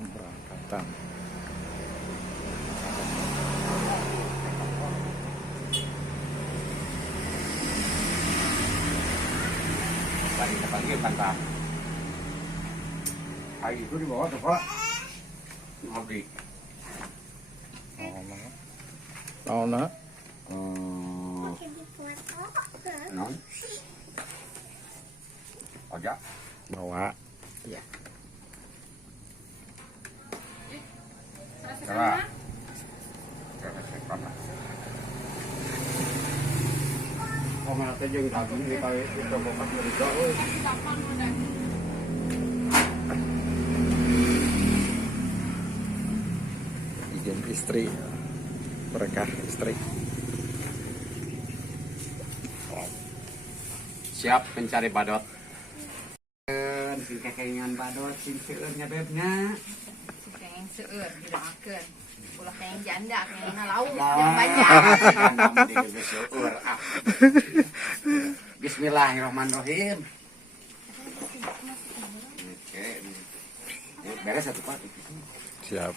pemberangkatan. Pagi tangkap. Pagi itu dibawa tuh Pak. Ngopi. Oh, nak. Non. Ojak. Bawa. Iya. Cara. Oh, mana teh jeung daging di kali itu bokat dari jauh. Izin istri. Berkah istri. Siap mencari badot. Sing kekengan badot sing seueurnya bebnya. Sing kengeng seueur didoakeun. Ulah kengeng janda, kengeng lauk yang banyak. Bismillahirrahmanirrahim. Oke. Beres satu Pak. Siap.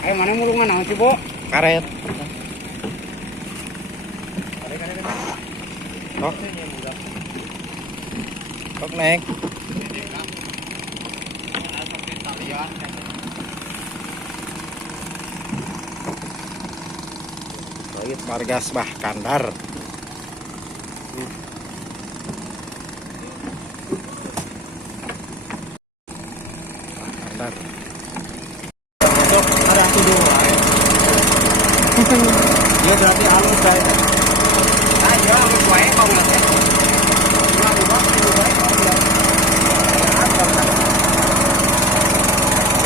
Ayo mana mulungan naon sih, Bu? Karet. Tok. Tok naik. Roit Margas Bah Kandar. Kandar. Ada aku dulu. Dia berarti halus saya. Ah, ya halus wae kau ngeliat.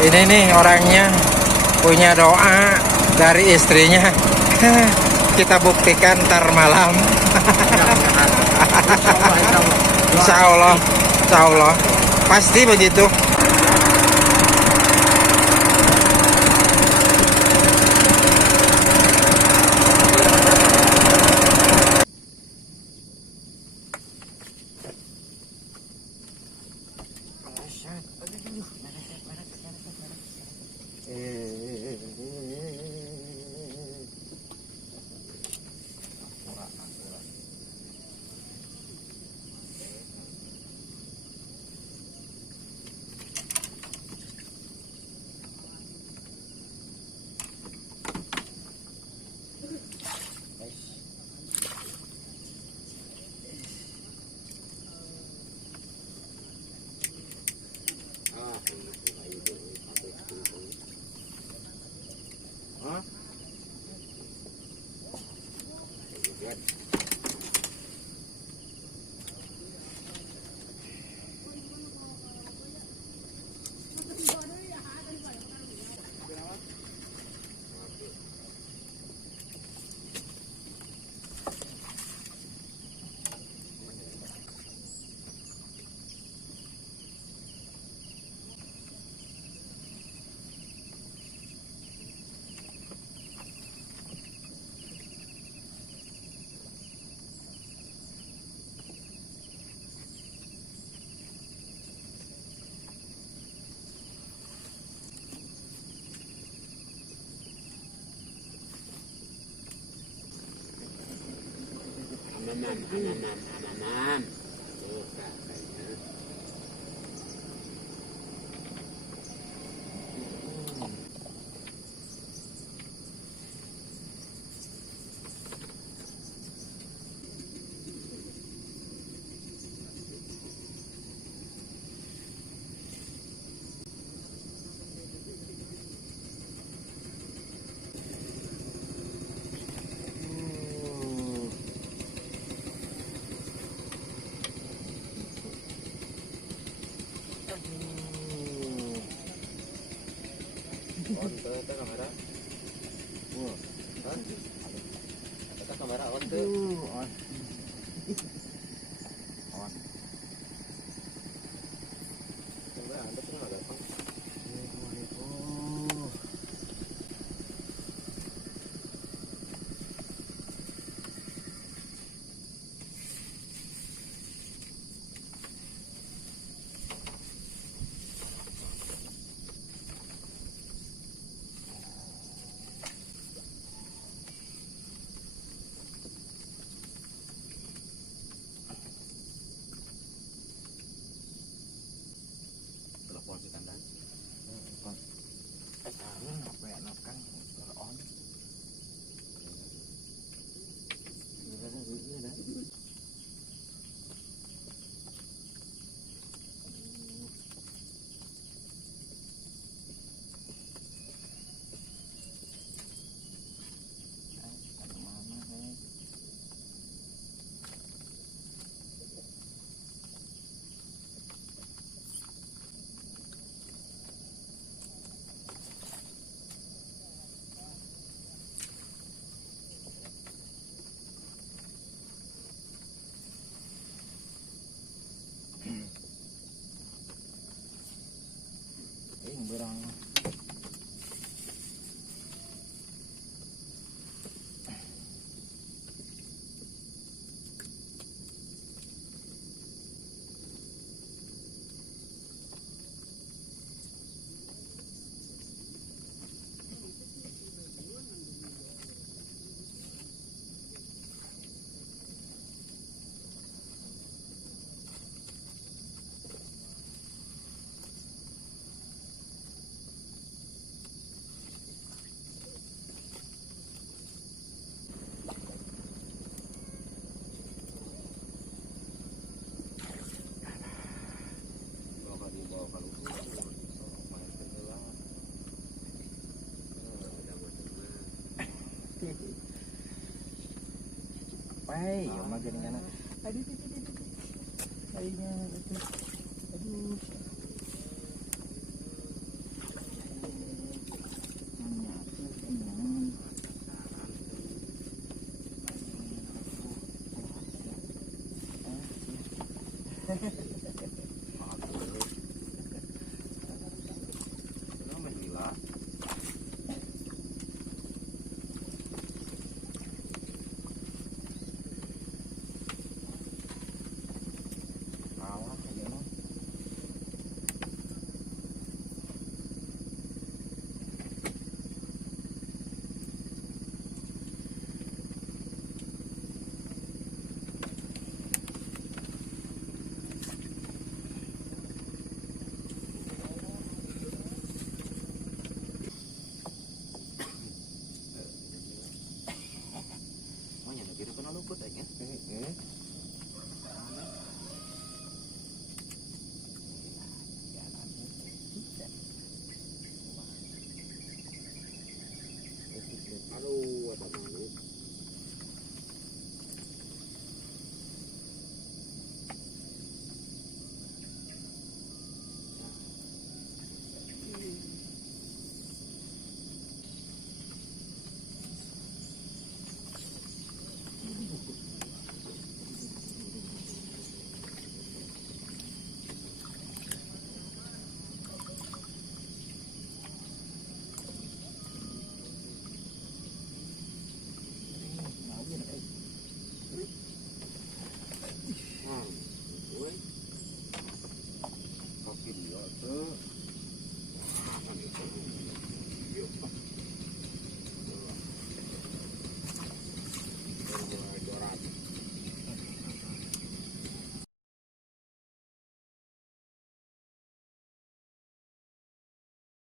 Ini nih orangnya punya doa dari istrinya. Kita buktikan ntar malam. Insya Allah, pasti begitu. Aman. Tuh, kayaknya. On ke kamera. Wah, kan? Ada kamera on ke. On. Kamera ada tuh ada apa? Telepon si kandang. Tangan apa ya nakang on. Berang. Pai, yung magaling na. Aduh. Kayaknya itu. Aduh. Kira kena luput aja. Aduh, apa malu? Kopi dia tuh.